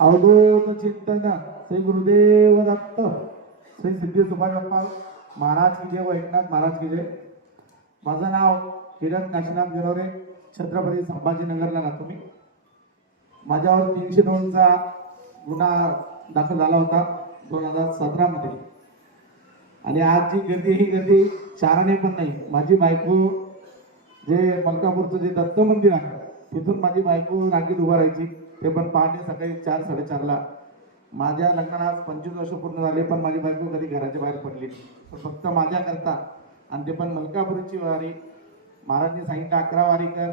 अवधूत चिंतन श्री गुरुदेव दत्त श्री सिद्धी सुभाषप्पा महाराज की जय व एकनाथ महाराज की जय. माझं नाव किरण काशीनाथ गिरोरे, छत्रपती संभाजीनगरला राहतो मी. माझ्यावर 302चा गुन्हा दाखल झाला होता 2017 मध्ये. आणि आज जी गर्दी ही गर्दी चाराने पण नाही. माझी बायको जे मलकापूरचं जे दत्त मंदिर आहे तिथून माझी बायको रांगेत उभा राहायची, ते पण पहाटे सकाळी 4-4:30ला. माझ्या लग्नाला 25 वर्ष पूर्ण झाले पण माझी बायको कधी घराच्या बाहेर पडली नाही. फक्त माझ्याकरता, आणि ते पण मलकापूरची वारी. महाराजांनी सांगितलं 11 वारी कर.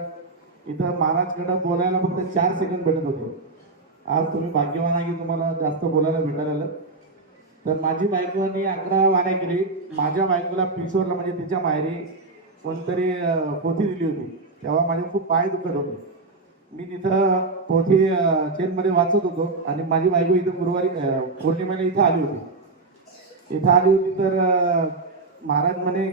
इथं महाराजकडं बोलायला फक्त 4 सेकंद भेटत होते. आज तुम्ही भाग्यवान आहे की तुम्हाला जास्त बोलायला भेटायला. तर माझी बायकोनी 11 वाऱ्या केली. माझ्या बायकोला पिशोरला म्हणजे तिच्या माहेरी कोणतरी पोथी दिली होती. तेव्हा माझे खूप पाय दुखत होते. मी तिथं पोथी चेनमध्ये वाचत होतो आणि माझी बायको इथं गुरुवारी पौर्णिमेला इथं आली होती. तर महाराज म्हणे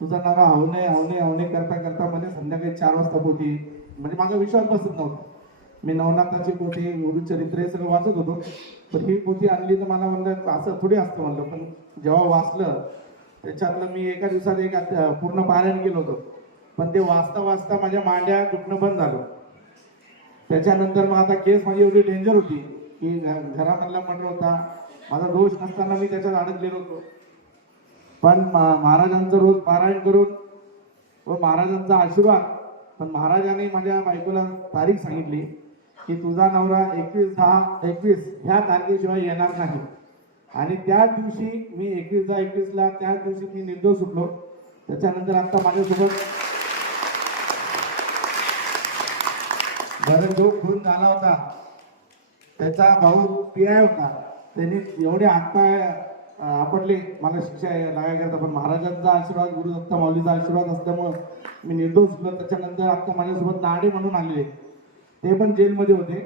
तुझा नाव आवणे आवणे आवणे करता करता म्हणे संध्याकाळी 4 वाजता पोथी, म्हणजे माझा विश्वास बसत नव्हता. मी नवनाथाची पोथी, गुरुचरित्र हे सगळं वाचत होतो. पण ही पोथी आणली तर मला म्हणलं असं थोडी असतं म्हणलं. पण जेव्हा वाचलं त्याच्यातलं मी एका दिवसात एक पूर्ण पारायण केलं होतं. पण ते वाचता वाचता माझ्या मांड्या दुखणं बंद झालं. त्याच्यानंतर मग आता केस माझी एवढी डेंजर होती की घरामधला मर्डर होता. माझा दोष नसताना मी त्याच्यात अडकलेलो होतो. पण महाराजांचं रोज पारायण करून व महाराजांचा आशीर्वाद. पण महाराजांनी माझ्या बायकोला तारीख सांगितली की तुझा नवरा 21/10/21 ह्या तारखेशिवाय येणार नाही. आणि त्या दिवशी मी 21/10/21ला त्या दिवशी मी निर्दोष सुटलो. त्याच्यानंतर आता माझ्यासोबत जो खून झाला होता त्याचा भाऊ PI होता. त्यांनी एवढे हातपाय आपटले मला शिक्षा लागायला. पण महाराजांचा आशीर्वाद, गुरुदत्त माऊलीचा आशीर्वाद असल्यामुळं मी निर्दोष सुटलो. त्याच्यानंतर आता माझ्यासोबत नाडे म्हणून आलेले, ते पण जेलमध्ये होते.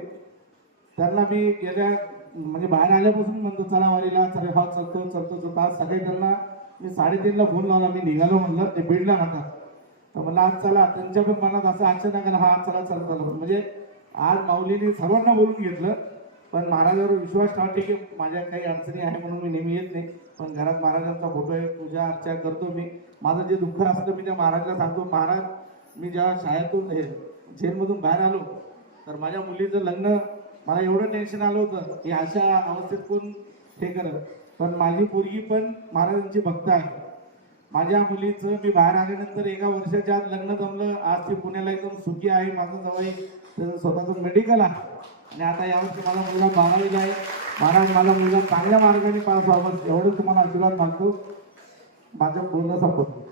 त्यांना मी गेल्या म्हणजे बाहेर आल्यापासून म्हणतो चला वारीला, चला हा चलतो. आज सकाळी त्यांना मी 3:30ला फोन लावला. मी निघालो म्हणलं, ते बीडला नका. तर मला आज चला, त्यांच्या पण मनात असं अचानक हा आज चला. म्हणजे आज माऊलीने सर्वांना बोलून घेतलं. पण महाराजांवर विश्वास ठेवते की माझ्या काही अडचणी आहे म्हणून मी नेहमी येत नाही. पण घरात महाराजांचा फोटो आहे, पूजा अर्चा करतो मी. माझं जे दुःख असतं मी त्या महाराजला सांगतो. महाराज, मी जेव्हा शाळेतून जेलमधून बाहेर आलो तर माझ्या मुलीचं लग्न, मला एवढं टेन्शन आलं होतं की अशा अवस्थेत कोण हे करत. पण माझी पोरगी पण महाराजांची भक्त आहे. माझ्या मुलीचं मी बाहेर आल्यानंतर 1 वर्षाच्या आत लग्न जमलं. आज ती पुण्याला एकदम सुखी आहे. माझं जवळ त्याचं स्वतःचं मेडिकल आहे. आणि आता यावर्षी माझा मुलगा 12वीला आहे. महाराज माझा मुलगा चांगल्या मार्गाने पास व्हावं एवढं तुम्हाला आशीर्वाद मागतो. माझं बोलणं संपतो.